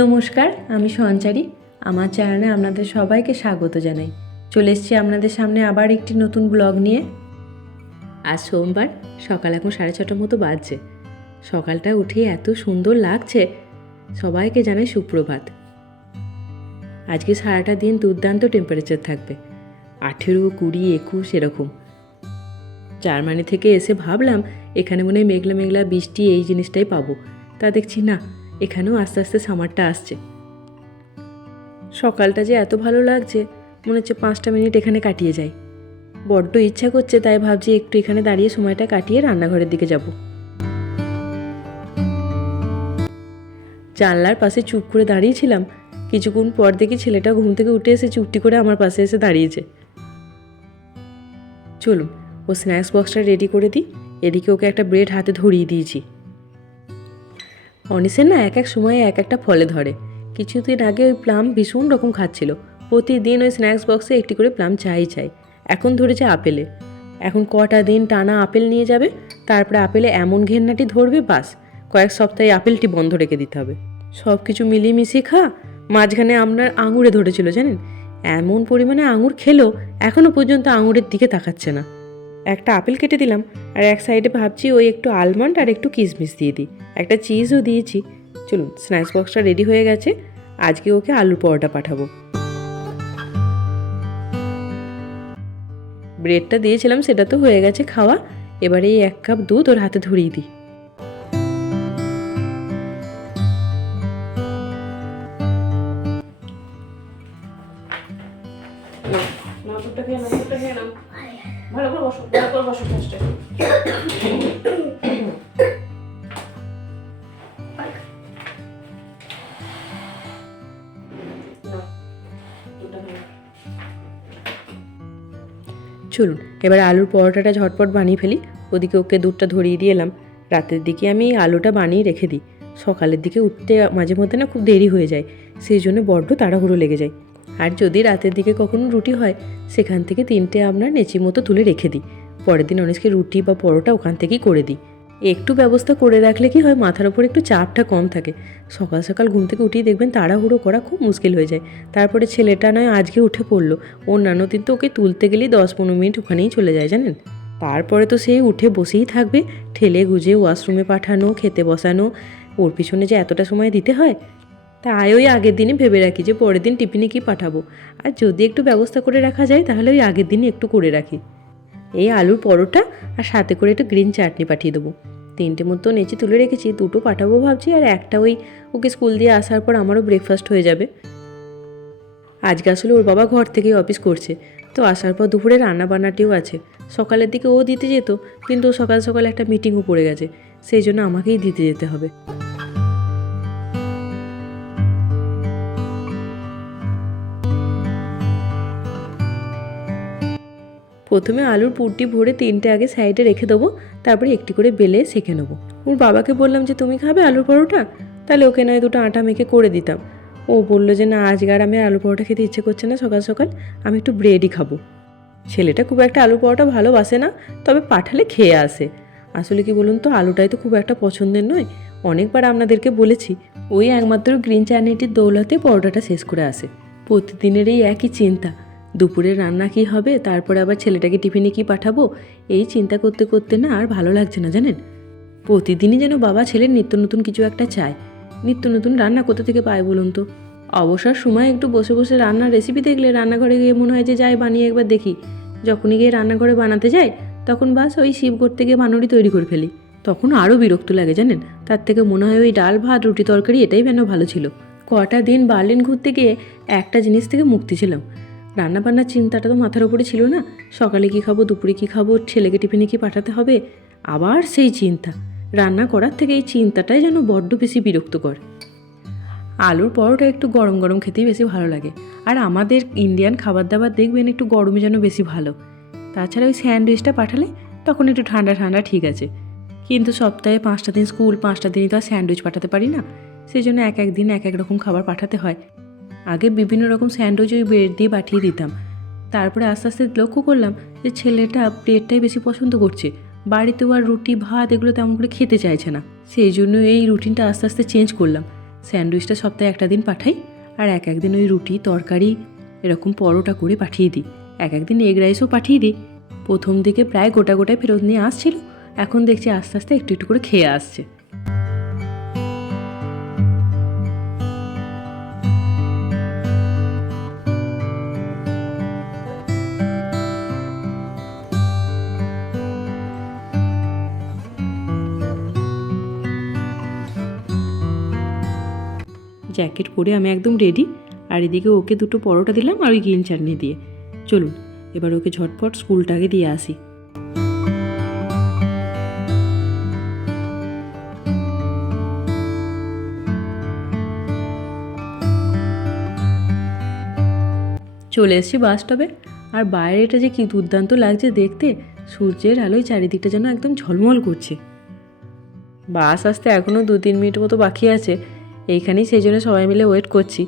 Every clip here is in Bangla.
নমস্কার, আমি সঞ্চারী। আমার চ্যানেলে আপনাদের সবাইকে স্বাগত জানাই। চলে এসেছি আপনাদের সামনে আবার একটি নতুন ব্লগ নিয়ে। আজ সোমবার, সকাল এখন 6:30 মতো বাজছে। সকালটা উঠে এত সুন্দর লাগছে, সবাইকে জানাই সুপ্রভাত। আজকে সারাটা দিন দুর্দান্ত টেম্পারেচার থাকবে, 18, 20, 21 এরকম। জার্মানি থেকে এসে ভাবলাম এখানে মনে হয় মেঘলা মেঘলা বৃষ্টি এই জিনিসটাই পাবো, তা দেখছি না, এখানেও আস্তে আস্তে সামারটা আসছে। সকালটা যে এত ভালো লাগছে, মনে হচ্ছে 5টা মিনিট এখানে কাটিয়ে যাই। বড্ড ইচ্ছা করছে, তাই ভাবছি একটু এখানে দাঁড়িয়ে সময়টা কাটিয়ে রান্নাঘরের দিকে যাব। জানলার পাশে চুপ করে দাঁড়িয়েছিলাম, কিছুক্ষণ পর দেখি ছেলেটা ঘুম থেকে উঠে এসে চুপটি করে আমার পাশে এসে দাঁড়িয়েছে। চলুন ও স্ন্যাক্স বক্সটা রেডি করে দিই। এদিকে ওকে একটা ব্রেড হাতে ধরিয়ে দিয়েছি। অনিসের না এক এক সময়ে এক একটা ফলে ধরে। কিছুদিন আগে ওই প্লাম ভীষণ রকম খাচ্ছিল, প্রতিদিন ওই স্ন্যাক্স বক্সে একটি করে প্লাম চাই। এখন ধরেছে আপেলে। এখন কটা দিন টানা আপেল নিয়ে যাবে, তারপরে আপেলে এমন ঘেন্নাটি ধরবে, বাস কয়েক সপ্তাহে আপেলটি বন্ধ রেখে দিতে হবে। সব কিছু মিলিয়ে মিশিয়ে খা। মাঝখানে আপনার আঙুরে ধরেছিল জানেন, এমন পরিমাণে আঙুর খেলো, এখনও পর্যন্ত আঙুরের দিকে তাকাচ্ছে না। একটা আপেল কেটে দিলাম, আর এক সাইডে ভাবছি ওই একটু আলমন্ড আর একটু কিশমিশ দিয়ে দিই, একটা চিজও দিয়েছি। চলুন, স্ন্যাক্স বক্সটা রেডি হয়ে গেছে। আজকে ওকে আলুর পরোটা পাঠাবো। ব্রেডটা দিয়েছিলাম, সেটা তো হয়ে গেছে খাওয়া। এবারে এই 1 কাপ দুধ ওর হাতে ধরিয়ে দিই। ভালো করে বসো, ভালো করে বসো ফার্স্টে। চলুন এবার আলুর পরোটাটা ঝটপট বানিয়ে ফেলি। ওদিকে ওকে দুধটা ধরিয়ে দিয়ে এলাম। রাতের দিকে আমি আলুটা বানিয়ে রেখে দিই। সকালের দিকে উঠতে মাঝে মধ্যে না খুব দেরি হয়ে যায়, সেই জন্য বড্ড তাড়াহুড়ো লেগে যায়। আর যদি রাতের দিকে কখনো রুটি হয়, সেখান থেকে 3টে আপনার নেচি মতো তুলে রেখে দিই। পরের দিন অনেককে রুটি বা পরোটা ওখান থেকেই করে দিই। একটু ব্যবস্থা করে রাখলে কি হয়, মাথার ওপর একটু চাপটা কম থাকে। সকাল সকাল ঘুম থেকে উঠিয়ে দেখবেন তাড়াহুড়ো করা খুব মুশকিল হয়ে যায়। তারপরে ছেলেটা নয় আজকে উঠে পড়লো, অন্যান্য দিন তো ওকে তুলতে গেলেই 10-15 মিনিট ওখানেই চলে যায় জানেন। তারপরে তো সেই উঠে বসেই থাকবে, ঠেলে গুজে ওয়াশরুমে পাঠানো, খেতে বসানো, ওর পিছনে যে এতটা সময় দিতে হয়। তাই ওই আগের দিনই ভেবে রাখি যে পরের দিন টিফিনে কী পাঠাবো। আর যদি একটু ব্যবস্থা করে রাখা যায় তাহলে ওই আগের দিনই একটু করে রাখি। এই আলুর পরোটা আর সাথে করে একটু গ্রিন চাটনি পাঠিয়ে দেবো। 3টে মতো নেচে তুলে রেখেছি, 2টো পাঠাবো ভাবছি, আর একটা ওই ওকে স্কুল দিয়ে আসার পর আমারও ব্রেকফাস্ট হয়ে যাবে। আজকে আসলে ওর বাবা ঘর থেকেই অফিস করছে, তো আসার পর দুপুরে রান্না বান্নাটিও আছে। সকালের দিকে ও দিতে যেত, কিন্তু ও সকাল সকাল একটা মিটিংও পড়ে গেছে, সেই জন্য আমাকেই দিতে যেতে হবে। প্রথমে আলুর পুরটি ভরে 3টে আগে সাইডে রেখে দেবো, তারপরে একটি করে বেলে সেঁকে নেবো। ওর বাবাকে বললাম যে তুমি খাবে আলুর পরোটা, তাহলে ওকে নয় 2টো আটা মেখে করে দিতাম। ও বললো যে না, আজকে আর আমি আলু পরোটা খেতে ইচ্ছে করছে না, সকাল সকাল আমি একটু ব্রেডই খাবো। ছেলেটা খুব একটা আলু পরোটা ভালোবাসে না, তবে পাঠালে খেয়ে আসে। আসলে কি বলুন তো, আলুটাই তো খুব একটা পছন্দের নয়। অনেকবার আপনাদেরকে বলেছি, ওই একমাত্র গ্রিন চাটনিটির দৌলতে পরোটাটা শেষ করে আসে। প্রতিদিনের এই একই চিন্তা, দুপুরে রান্না কী হবে, তারপরে আবার ছেলেটাকে টিফিনে কী পাঠাবো, এই চিন্তা করতে করতে না আর ভালো লাগছে না জানেন। প্রতিদিনই যেন বাবা ছেলের নিত্য নতুন কিছু একটা চায়। নিত্য নতুন রান্না কোথা থেকে পায় বলুন তো। অবসর সময় একটু বসে বসে রান্নার রেসিপি দেখলে রান্নাঘরে গিয়ে মনে হয় যে যাই বানিয়ে একবার দেখি। যখনই গিয়ে রান্নাঘরে বানাতে যাই, তখন বাস ওই শিব করতে গিয়ে বানরই তৈরি করে ফেলি। তখন আরও বিরক্ত লাগে জানেন। তার থেকে মনে হয় ওই ডাল ভাত রুটি তরকারি এটাই যেন ভালো ছিল। কটা দিন বার্লিন ঘুরতে গিয়ে একটা জিনিস থেকে মুক্তি ছিলাম, রান্নাবান্নার চিন্তাটা তো মাথার উপরে ছিল না। সকালে কী খাবো, দুপুরে কী খাবো, ছেলেকে টিফিনে কী পাঠাতে হবে, আবার সেই চিন্তা। রান্না করার থেকে এই চিন্তাটাই যেন বড্ড বেশি বিরক্তকর। আলুর পরোটা একটু গরম গরম খেতেই বেশি ভালো লাগে। আর আমাদের ইন্ডিয়ান খাবার দাবার দেখবেন একটু গরমে যেন বেশি ভালো। তাছাড়া ওই স্যান্ডউইচটা পাঠালে তখন একটু ঠান্ডা ঠান্ডা ঠিক আছে, কিন্তু সপ্তাহে 5টা দিন স্কুল, 5টা দিনই তো আর স্যান্ডউইচ পাঠাতে পারি না। সেই জন্য এক এক দিন এক এক রকম খাবার পাঠাতে হয়। আগে বিভিন্ন রকম স্যান্ডউইচ ওই ব্রেড দিয়ে পাঠিয়ে দিতাম। তারপরে আস্তে আস্তে লক্ষ্য করলাম যে ছেলেটা ব্রেডটাই বেশি পছন্দ করছে, বাড়িতেও আর রুটি ভাত এগুলো তেমন করে খেতে চাইছে না। সেই জন্য এই রুটিনটা আস্তে আস্তে চেঞ্জ করলাম। স্যান্ডউইচটা সপ্তাহে একটা দিন পাঠাই, আর এক একদিন ওই রুটি তরকারি এরকম পরোটা করে পাঠিয়ে দিই। এক একদিন এগ রাইসও পাঠিয়ে দিই। প্রথম দিকে প্রায় গোটা গোটায় ফেরত নিয়ে আসছিল, এখন দেখছি আস্তে আস্তে একটু একটু করে খেয়ে আসছে। জ্যাকেট পরে আমি একদম রেডি, আর এদিকে ওকে দুটো পরোটা দিলাম আর ওই গ্রিন চাটনি দিয়ে। চলুন এবার ওকে ঝটপট স্কুলটাকে দিয়ে আসি। চলে এসেছি বাস স্টপে, আর বাইরেটা যে কি দুর্দান্ত লাগছে দেখতে, সূর্যের আলোয় চারিদিকটা যেন একদম ঝলমল করছে। বাস আসতে এখনও 2-3 মিনিট মতো বাকি আছে, এইখানেই সেই জন্য সবাই মিলে ওয়েট করছি।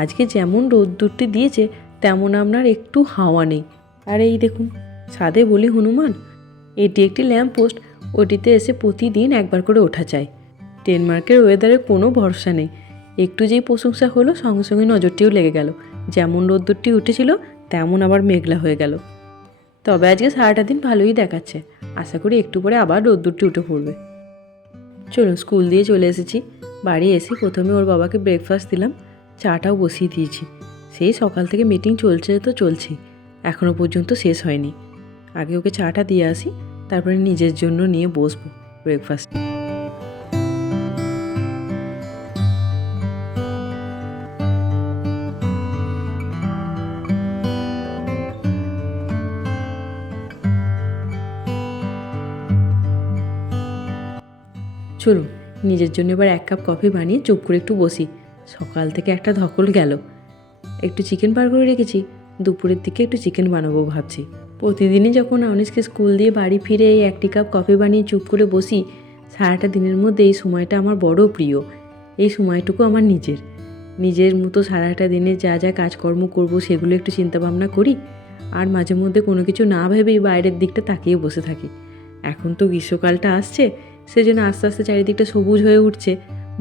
আজকে যেমন রোদ্দুরটি দিয়েছে তেমন আপনার একটু হাওয়া নেই। আর এই দেখুন ছাদে বলি হনুমান, এটি একটি ল্যাম্প পোস্ট, ওটিতে এসে প্রতিদিন একবার করে ওঠা চাই। ডেনমার্কের ওয়েদারের কোনো ভরসা নেই, একটু যেই প্রশংসা হলো সঙ্গে সঙ্গে নজরটিও লেগে গেল। যেমন রোদ্দুরটি উঠেছিল তেমন আবার মেঘলা হয়ে গেল। তবে আজকে সারাটা দিন ভালোই দেখাচ্ছে, আশা করি একটু পরে আবার রোদ্দুরটি উঠে পড়বে। চলুন স্কুল দিয়ে চলে এসেছি। বাড়ি এসে প্রথমে ওর বাবাকে ব্রেকফাস্ট দিলাম, চাটাও বসিয়ে দিয়েছি। সেই সকাল থেকে মিটিং চলছে তো চলছেই, এখনও পর্যন্ত শেষ হয়নি। আগে ওকে চাটা দিয়ে আসি, তারপরে নিজের জন্য নিয়ে বসবো ব্রেকফাস্ট। চলুন নিজের জন্য এবার 1 কাপ কফি বানিয়ে চুপ করে একটু বসি। সকাল থেকে একটা ধকল গেল। একটু চিকেন বার করে রেখেছি, দুপুরের দিকে একটু চিকেন বানাবো ভাবছি। প্রতিদিনই যখন অনিশকে স্কুল দিয়ে বাড়ি ফিরে এই 1 কাপ কফি বানিয়ে চুপ করে বসি, সারাটা দিনের মধ্যে এই সময়টা আমার বড় প্রিয়। এই সময়টুকু আমার নিজের মতো সারাটা দিনে যা যা কাজকর্ম করব সেগুলো একটু চিন্তাভাবনা করি, আর মাঝে মধ্যে কোনো কিছু না ভেবেই বাইরের দিকটা তাকিয়ে বসে থাকি। এখন তো গ্রীষ্মকালটা আসছে, সেজন্য আস্তে আস্তে চারিদিকটা সবুজ হয়ে উঠছে,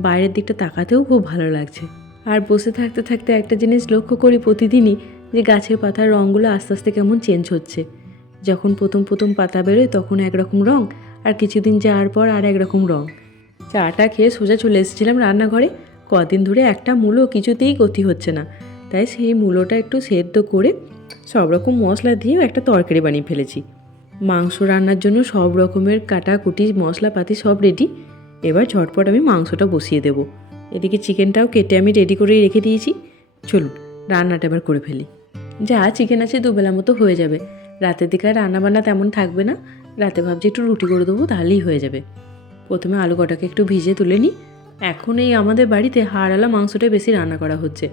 বাইরের দিকটা তাকাতেও খুব ভালো লাগছে। আর বসে থাকতে থাকতে একটা জিনিস লক্ষ্য করি প্রতিদিনই, যে গাছের পাতার রঙগুলো আস্তে আস্তে কেমন চেঞ্জ হচ্ছে। যখন প্রথম প্রথম পাতা বেরোয় তখন একরকম রঙ, আর কিছুদিন যাওয়ার পর আর একরকম রঙ। চাটা খেয়ে সোজা চলে এসেছিলাম রান্নাঘরে। কদিন ধরে একটা মূলো কিছুতেই গতি হচ্ছে না, তাই সেই মূলোটা একটু সেদ্ধ করে সব রকম মশলা দিয়েও একটা তরকারি বানিয়ে ফেলেছি। মাংস রান্নার জন্য সব রকমের কাটাকুটি মশলাপাতি সব রেডি। এবার ঝটপট আমি মাংসটা বসিয়ে দেব। এদিকে চিকেনটাও কেটে আমি রেডি করে রেখে দিয়েছি। চলুন রান্নাটা এবার করে ফেলি। যা চিকেন আছে দুবেলা মতো হয়ে যাবে। রাতের দিকে আর রান্নাবান্না তেমন থাকবে না, রাতে ভাবছি একটু রুটি করে দেবো, তাহলেই হয়ে যাবে। প্রথমে আলু কটাকে একটু ভিজে তুলে নিই। এখন এই আমাদের বাড়িতে হাড়ওয়ালা মাংসটা বেশি রান্না করা হচ্ছে,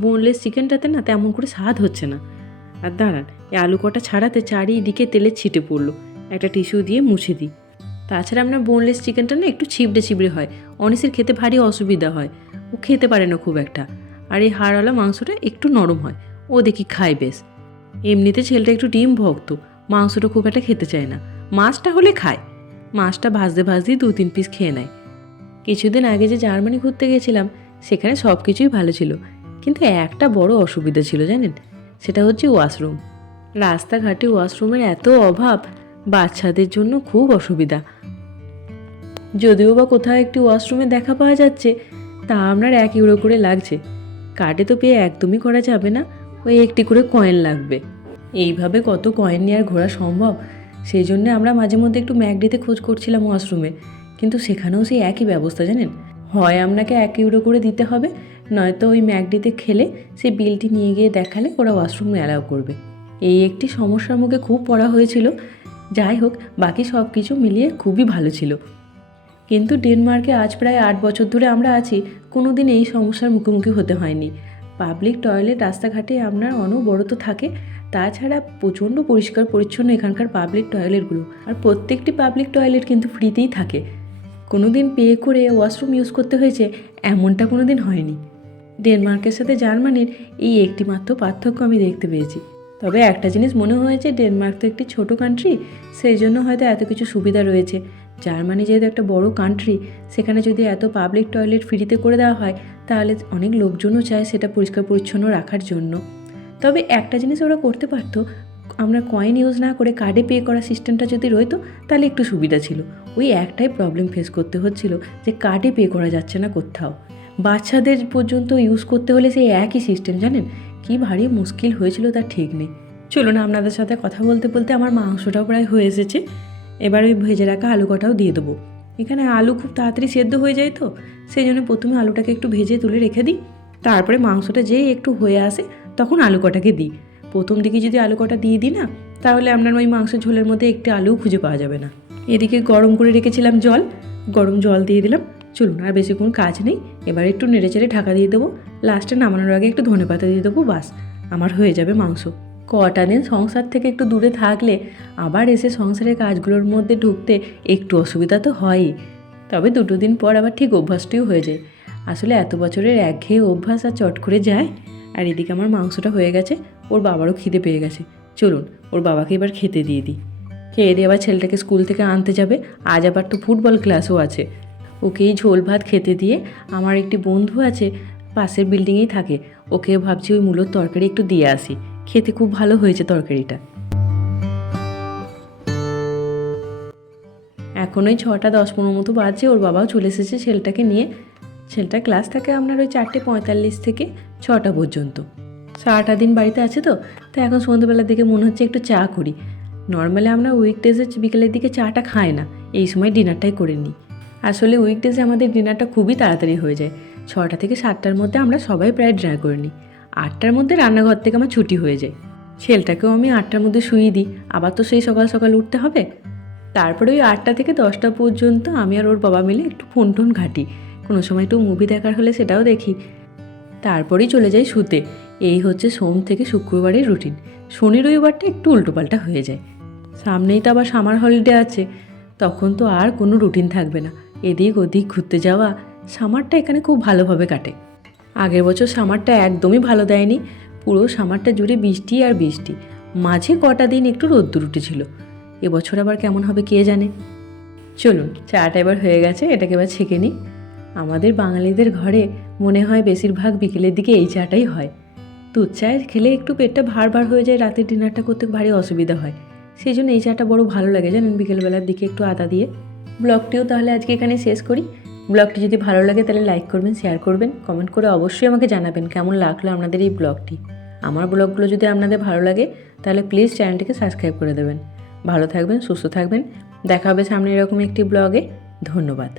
বোনলেস চিকেনটাতে না তেমন করে স্বাদ হচ্ছে না। আর দাঁড়ান, এই আলু কটা ছাড়াতে চারিদিকে তেলের ছিটে পড়লো, একটা টিস্যু দিয়ে মুছে দিই। তাছাড়া আপনার বোনলেস চিকেনটা না একটু ছিবড়ে হয়, অনিসের খেতে ভারী অসুবিধা হয়, ও খেতে পারে না খুব একটা। আর এই হাড়ওয়ালা মাংসটা একটু নরম হয়, ও দেখি খায় বেশ। এমনিতে ছেলেটা একটু ডিম ভক্ত, মাংসটা খুব একটা খেতে চায় না। মাছটা হলে খায়, মাছটা ভাজতেই 2-3 পিস খেয়ে নেয়। কিছুদিন আগে যে জার্মানি ঘুরতে গেছিলাম, সেখানে সব কিছুই ভালো ছিল, কিন্তু একটা বড় অসুবিধা ছিল জানেন, সেটা হচ্ছে ওয়াশরুম। রাস্তাঘাটে ওয়াশরুমের এত অভাব, বাচ্চাদের জন্য খুব অসুবিধা। যদিও বা কোথাও একটি ওয়াশরুমে দেখা পাওয়া যাচ্ছে, তা আপনার 1 ইউরো করে লাগছে। কার্ডে তো পেয়ে একদমই করা যাবে না, ওই একটি করে কয়েন লাগবে। এইভাবে কত কয়েন নিয়ে আর ঘোরা সম্ভব? সেই জন্য আমরা মাঝে মধ্যে একটু ম্যাকডিতে খোঁজ করছিলাম ওয়াশরুমে, কিন্তু সেখানেও সেই একই ব্যবস্থা জানেন, হয় আপনাকে 1 ইউরো করে দিতে হবে, নয়তো ওই ম্যাকডিতে খেলে সেই বিলটি নিয়ে গিয়ে দেখালে ওরা ওয়াশরুমে অ্যালাউ করবে। এই একটি সমস্যার মুখে খুব পড়া হয়েছিল। যাই হোক, বাকি সব কিছু মিলিয়ে খুবই ভালো ছিল। কিন্তু ডেনমার্কে আজ প্রায় 8 বছর ধরে আমরা আছি, কোনো দিন এই সমস্যার মুখোমুখি হতে হয়নি। পাবলিক টয়লেট রাস্তাঘাটে আপনার অনবরত থাকে, তাছাড়া প্রচণ্ড পরিষ্কার পরিচ্ছন্ন এখানকার পাবলিক টয়লেটগুলো। আর প্রত্যেকটি পাবলিক টয়লেট কিন্তু ফ্রিতেই থাকে, কোনো দিন পে করে ওয়াশরুম ইউজ করতে হয়েছে এমনটা কোনো দিন হয়নি। ডেনমার্কের সাথে জার্মানির এই একটি মাত্র পার্থক্য আমি দেখতে পেয়েছি। তবে একটা জিনিস মনে হয়েছে, ডেনমার্ক তো একটি ছোটো কান্ট্রি, সেই জন্য হয়তো এত কিছু সুবিধা রয়েছে, জার্মানি যেহেতু একটা বড় কান্ট্রি, সেখানে যদি এত পাবলিক টয়লেট ফ্রিতে করে দেওয়া হয় তাহলে অনেক লোকজনও চায় সেটা পরিষ্কার পরিচ্ছন্ন রাখার জন্য। তবে একটা জিনিস ওরা করতে পারতো, আমরা কয়েন ইউজ না করে কার্ডে পে করা সিস্টেমটা যদি রইতো তাহলে একটু সুবিধা ছিল। ওই একটাই প্রবলেম ফেস করতে হচ্ছিল যে কার্ডে পে করা যাচ্ছে না কোথাও। বাচ্চাদের পর্যন্ত ইউজ করতে হলে সেই একই সিস্টেম, জানেন কি ভারী মুশকিল হয়েছিল তার ঠিক নেই। চলুন, আপনাদের সাথে কথা বলতে বলতে আমার মাংসটাও প্রায় হয়ে এসেছে। এবার ওই ভেজে রাখা আলু কটাও দিয়ে দেবো। এখানে আলু খুব তাড়াতাড়ি সেদ্ধ হয়ে যায় তো, সেই জন্য প্রথমে আলুটাকে একটু ভেজে তুলে রেখে দিই, তারপরে মাংসটা যেই একটু হয়ে আসে তখন আলু কটাকে দিই। প্রথম দিকে যদি আলু কটা দিয়ে দিই না, তাহলে আপনার ওই মাংস ঝোলের মধ্যে একটু আলুও খুঁজে পাওয়া যাবে না। এদিকে গরম করে রেখেছিলাম জল, গরম জল দিয়ে দিলাম। চলুন, আর বেশিক্ষণ কাজ নেই, এবার একটু নেড়েচেড়ে ঢাকা দিয়ে দেবো। লাস্টে নামানোর আগে একটু ধনেপাতা দিয়ে দেবো, বাস আমার হয়ে যাবে মাংস। কটা দিন সংসার থেকে একটু দূরে থাকলে আবার এসে সংসারের কাজগুলোর মধ্যে ঢুকতে একটু অসুবিধা তো হয়ই, তবে 2 দিন পর আবার ঠিক অভ্যাসটিও হয়ে যায়। আসলে এত বছরের একঘেয়ে অভ্যাস আর চট করে যায়। আর এদিকে আমার মাংসটা হয়ে গেছে, ওর বাবারও খিদে পেয়ে গেছে। চলুন, ওর বাবাকে এবার খেতে দিয়ে দিই। খেয়ে দিয়ে আবার ছেলেটাকে স্কুল থেকে আনতে যাবে, আজ আবার তো ফুটবল ক্লাসও আছে। ওকেই ঝোল ভাত খেতে দিয়ে আমার একটি বন্ধু আছে, পাশের বিল্ডিংয়েই থাকে, ওকে ভাবছি ওই মূলোর তরকারি একটু দিয়ে আসি। খেতে খুব ভালো হয়েছে তরকারিটা। এখন ওই 6:10-15 মতো বাজে, ওর বাবাও চলে এসেছে ছেলেটাকে নিয়ে। ছেলেটা ক্লাস থাকে আপনার ওই 4:45 থেকে 6টা পর্যন্ত। সারাটা দিন বাড়িতে আছে তো, তাই এখন সন্ধ্যেবেলার দিকে মনে হচ্ছে একটু চা করি। নর্মালি আমরা উইকডেজে বিকেলের দিকে চাটা খাই না, এই সময় ডিনারটাই করে নিই। আসলে উইকডেজে আমাদের ডিনারটা খুবই তাড়াতাড়ি হয়ে যায়। 6টা থেকে 7টার মধ্যে আমরা সবাই প্রায় ডিনার করে নিই। 8টার মধ্যে রান্নাঘর থেকে আমার ছুটি হয়ে যায়। ছেলেটাকেও আমি 8টার মধ্যে শুইয়ে দিই, আবার তো সেই সকাল সকাল উঠতে হবে। তারপরে ওই 8টা থেকে 10টা পর্যন্ত আমি আর ওর বাবা মিলে একটু ফোন টোন ঘাঁটি, কোনো সময় একটু মুভি দেখার হলে সেটাও দেখি, তারপরেই চলে যাই শুতে। এই হচ্ছে সোম থেকে শুক্রবারের রুটিন। শনি রবিবারটা একটু উল্টোপাল্টা হয়ে যায়। সামনেই তো আবার সামার হলিডে আছে, তখন তো আর কোনো রুটিন থাকবে না, এদিক ওদিক ঘুরতে যাওয়া। সামারটা এখানে খুব ভালোভাবে কাটে। আগের বছর সামারটা একদমই ভালো দেয়নি, পুরো সামারটা জুড়ে বৃষ্টি আর বৃষ্টি, মাঝে কটা দিন একটু রোদ্দুর উঠেছিল। এবছর আবার কেমন হবে কে জানে। চলুন, চাটা এবার হয়ে গেছে, এটাকে এবার ছেঁকে নিই। আমাদের বাঙালিদের ঘরে মনে হয় বেশিরভাগ বিকেলের দিকে এই চাটাই হয়। দুধ চায় খেলে একটু পেটটা ভার ভার হয়ে যায়, রাতের ডিনারটা করতে ভারী অসুবিধা হয়, সেই জন্য এই চাটা বড় ভালো লাগে জানেন, বিকেলবেলার দিকে একটু আদা দিয়ে। ব্লগটিও তাহলে আজকে এখানে শেষ করি। ব্লগটি যদি ভালো লাগে তাহলে লাইক করবেন, শেয়ার করবেন, কমেন্ট করে অবশ্যই আমাকে জানাবেন কেমন লাগলো আপনাদের এই ব্লগটি। আমার ব্লগগুলো যদি আপনাদের ভালো লাগে তাহলে প্লিজ চ্যানেলটিকে সাবস্ক্রাইব করে দেবেন। ভালো থাকবেন, সুস্থ থাকবেন, দেখা হবে সামনে এরকম একটি ব্লগে। ধন্যবাদ।